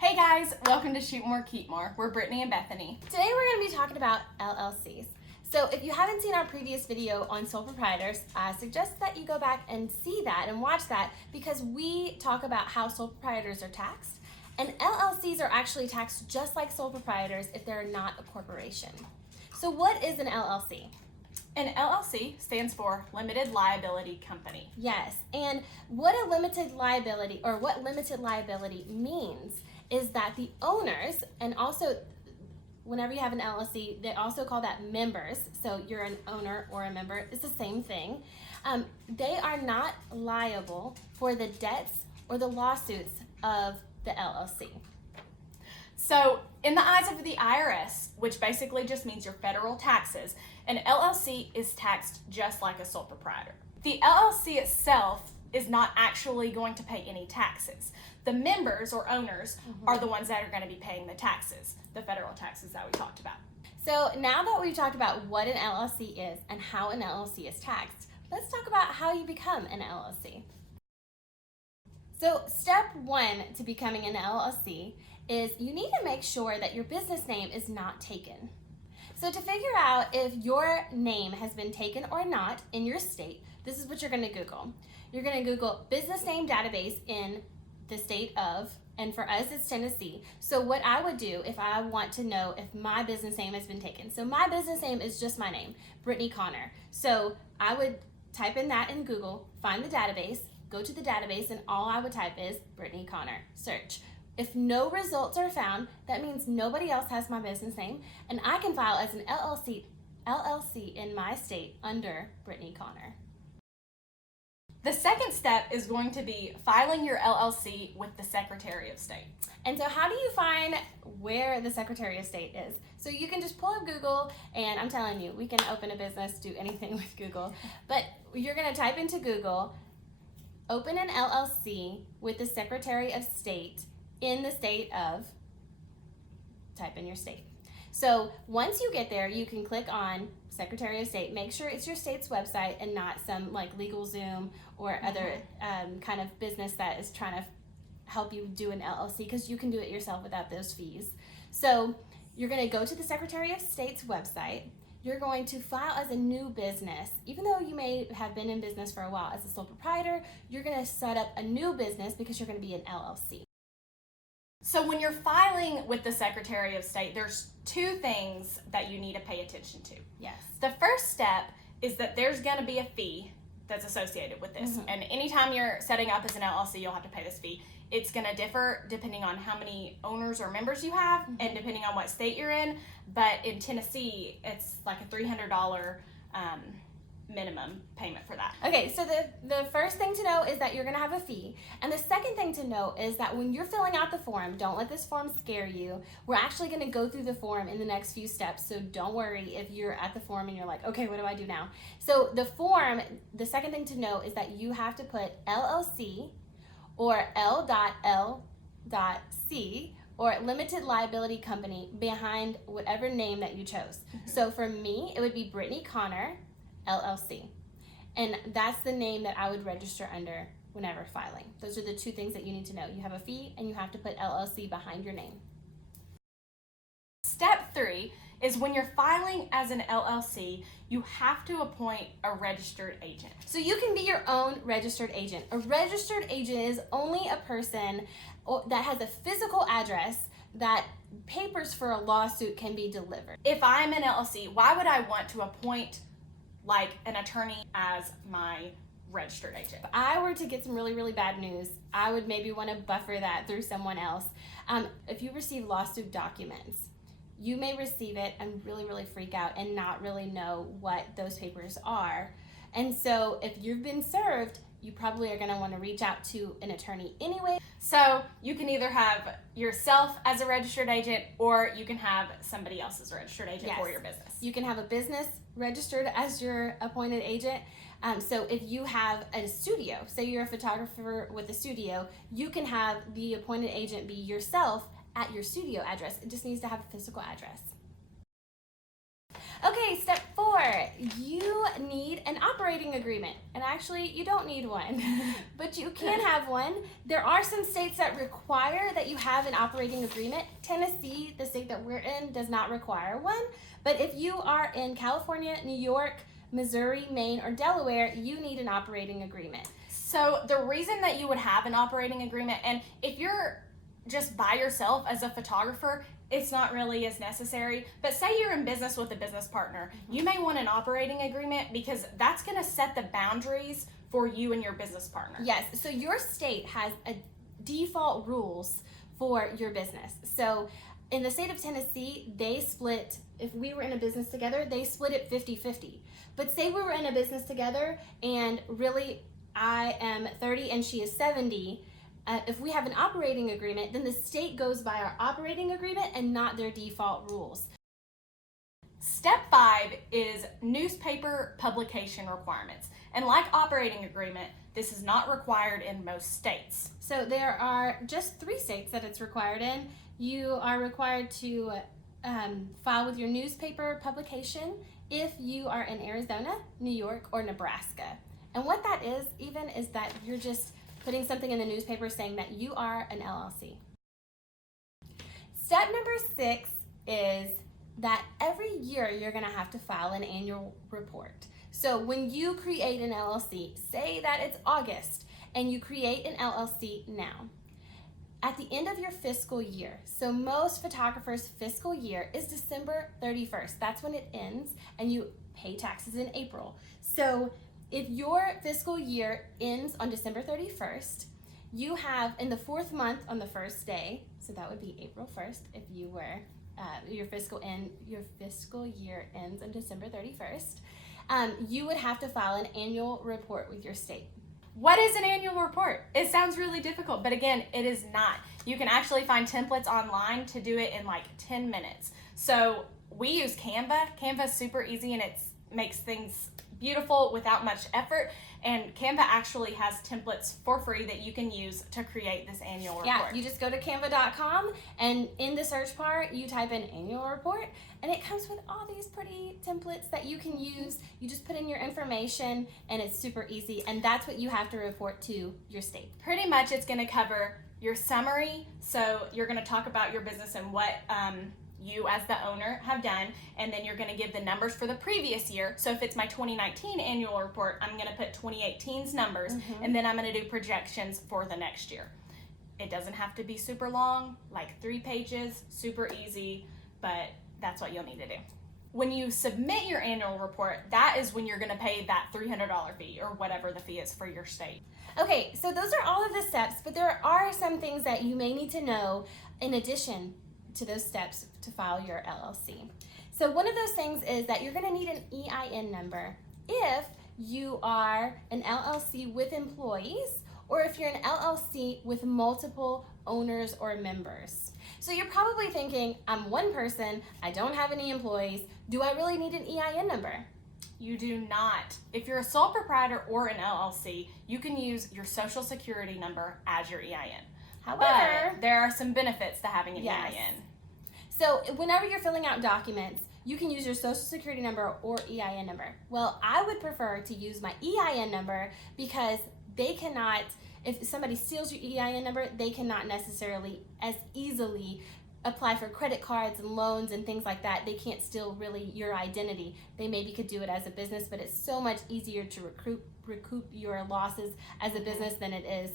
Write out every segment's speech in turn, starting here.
Hey guys, welcome to Shoot More, Keep More. We're Brittany and Bethany. Today we're going to be talking about LLCs. So if you haven't seen our previous video on sole proprietors, I suggest that you go back and see that and watch that because we talk about how sole proprietors are taxed, and LLCs are actually taxed just like sole proprietors if they're not a corporation. So what is an LLC? An LLC stands for Limited Liability Company. Yes, and what limited liability means is that the owners, and also whenever you have an LLC, they also call that members, so you're an owner or a member, it's the same thing. They are not liable for the debts or the lawsuits of the LLC. So, in the eyes of the IRS, which basically just means your federal taxes, an LLC is taxed just like a sole proprietor. The LLC itself is not actually going to pay any taxes. The members or owners are the ones that are going to be paying the taxes, the federal taxes that we talked about. So now that we've talked about what an LLC is and how an LLC is taxed, let's talk about how you become an LLC. So step one to becoming an LLC is you need to make sure that your business name is not taken. So to figure out if your name has been taken or not in your state, this is what you're going to Google. You're going to Google business name database in the state of, and for us it's Tennessee. So what I would do if I want to know if my business name has been taken. So my business name is just my name, Brittany Connor. So I would type in that in Google, find the database, go to the database, and all I would type is Brittany Connor, search. If no results are found, that means nobody else has my business name, and I can file as an LLC in my state under Brittany Connor. The second step is going to be filing your LLC with the Secretary of State. And so how do you find where the Secretary of State is? So you can just pull up Google, and I'm telling you, we can open a business, do anything with Google, but you're gonna type into Google, open an LLC with the Secretary of State in the state of, type in your state. So once you get there, you can click on Secretary of State. Make sure it's your state's website and not some like LegalZoom or other kind of business that is trying to help you do an LLC, because you can do it yourself without those fees. So you're going to go to the Secretary of State's website. You're going to file as a new business. Even though you may have been in business for a while as a sole proprietor, you're going to set up a new business because you're going to be an LLC. So when you're filing with the Secretary of State, there's two things that you need to pay attention to. Yes. The first step is that there's going to be a fee that's associated with this. And anytime you're setting up as an LLC, you'll have to pay this fee. It's going to differ depending on how many owners or members you have and depending on what state you're in. But in Tennessee, it's like a $300 minimum payment for that. Okay, so the first thing to know is that you're going to have a fee. And the second thing to know is that when you're filling out the form, don't let this form scare you. We're actually going to go through the form in the next few steps, so don't worry if you're at the form and you're like, okay, what do I do now? So the form, the second thing to know is that you have to put LLC or L.L.C or limited liability company behind whatever name that you chose. So for me, it would be Brittany Connor, LLC. And that's the name that I would register under whenever filing. Those are the two things that you need to know. You have a fee and you have to put LLC behind your name. Step 3 is when you're filing as an LLC, you have to appoint a registered agent. So you can be your own registered agent. A registered agent is only a person that has a physical address that papers for a lawsuit can be delivered. If I'm an LLC, why would I want to appoint like an attorney as my registered agent? If I were to get some really, really bad news, I would maybe want to buffer that through someone else. If you receive lawsuit documents, you may receive it and really, really freak out and not really know what those papers are. And so if you've been served, you probably are going to want to reach out to an attorney anyway. So you can either have yourself as a registered agent or you can have somebody else as a registered agent for your business. You can have a business registered as your appointed agent. So if you have a studio, say you're a photographer with a studio, you can have the appointed agent be yourself at your studio address. It just needs to have a physical address. Okay, step 4, you need an operating agreement. And actually, you don't need one, but you can have one. There are some states that require that you have an operating agreement. Tennessee, the state that we're in, does not require one. But if you are in California, New York, Missouri, Maine, or Delaware, you need an operating agreement. So the reason that you would have an operating agreement, and if you're just by yourself as a photographer, it's not really as necessary. But say you're in business with a business partner, you may want an operating agreement because that's going to set the boundaries for you and your business partner. Yes, so your state has a default rules for your business. So in the state of Tennessee, they split, if we were in a business together, they split it 50-50. But say we were in a business together and really I am 30 and she is 70, if we have an operating agreement, then the state goes by our operating agreement and not their default rules. Step 5 is newspaper publication requirements. And like operating agreement, this is not required in most states. So there are just 3 states that it's required in. You are required to file with your newspaper publication if you are in Arizona, New York, or Nebraska. And what that is even is that you're just putting something in the newspaper saying that you are an LLC. Step number 6 is that every year you're going to have to file an annual report. So when you create an LLC, say that it's August and you create an LLC now, at the end of your fiscal year, so most photographers' fiscal year is December 31st. That's when it ends, and you pay taxes in April. So if your fiscal year ends on December 31st, you have in the 4th month on the 1st day, so that would be April 1st if you were, your fiscal year ends on December 31st, you would have to file an annual report with your state. What is an annual report? It sounds really difficult, but again, it is not. You can actually find templates online to do it in like 10 minutes. So we use Canva. Canva is super easy and it makes things beautiful without much effort. And Canva actually has templates for free that you can use to create this annual report. Yeah, you just go to canva.com and in the search bar, you type in annual report and it comes with all these pretty templates that you can use. You just put in your information and it's super easy, and that's what you have to report to your state. Pretty much it's going to cover your summary. So you're going to talk about your business and what you as the owner have done, and then you're going to give the numbers for the previous year. So if it's my 2019 annual report, I'm going to put 2018's numbers, and then I'm going to do projections for the next year. It doesn't have to be super long, like 3 pages, super easy, but that's what you'll need to do. When you submit your annual report, that is when you're going to pay that $300 fee or whatever the fee is for your state. Okay, so those are all of the steps, but there are some things that you may need to know in addition to those steps to file your LLC. So one of those things is that you're going to need an EIN number if you are an LLC with employees or if you're an LLC with multiple owners or members. So you're probably thinking, I'm one person, I don't have any employees, do I really need an EIN number? You do not. If you're a sole proprietor or an LLC, you can use your social security number as your EIN. However, but there are some benefits to having an EIN. So whenever you're filling out documents, you can use your social security number or EIN number. Well, I would prefer to use my EIN number because they cannot, if somebody steals your EIN number, they cannot necessarily as easily apply for credit cards and loans and things like that. They can't steal really your identity. They maybe could do it as a business, but it's so much easier to recoup your losses as a business than it is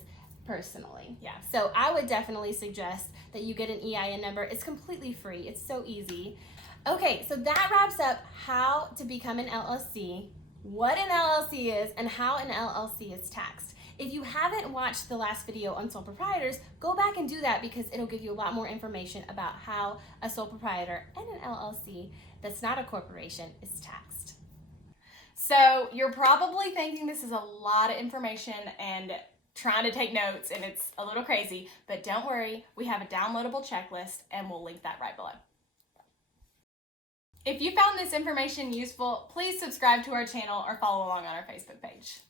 personally. Yeah. So I would definitely suggest that you get an EIN number. It's completely free. It's so easy. Okay, so that wraps up how to become an LLC, what an LLC is, and how an LLC is taxed. If you haven't watched the last video on sole proprietors, go back and do that because it'll give you a lot more information about how a sole proprietor and an LLC that's not a corporation is taxed. So you're probably thinking this is a lot of information and trying to take notes and it's a little crazy, but don't worry, we have a downloadable checklist and we'll link that right below. If you found this information useful, please subscribe to our channel or follow along on our Facebook page.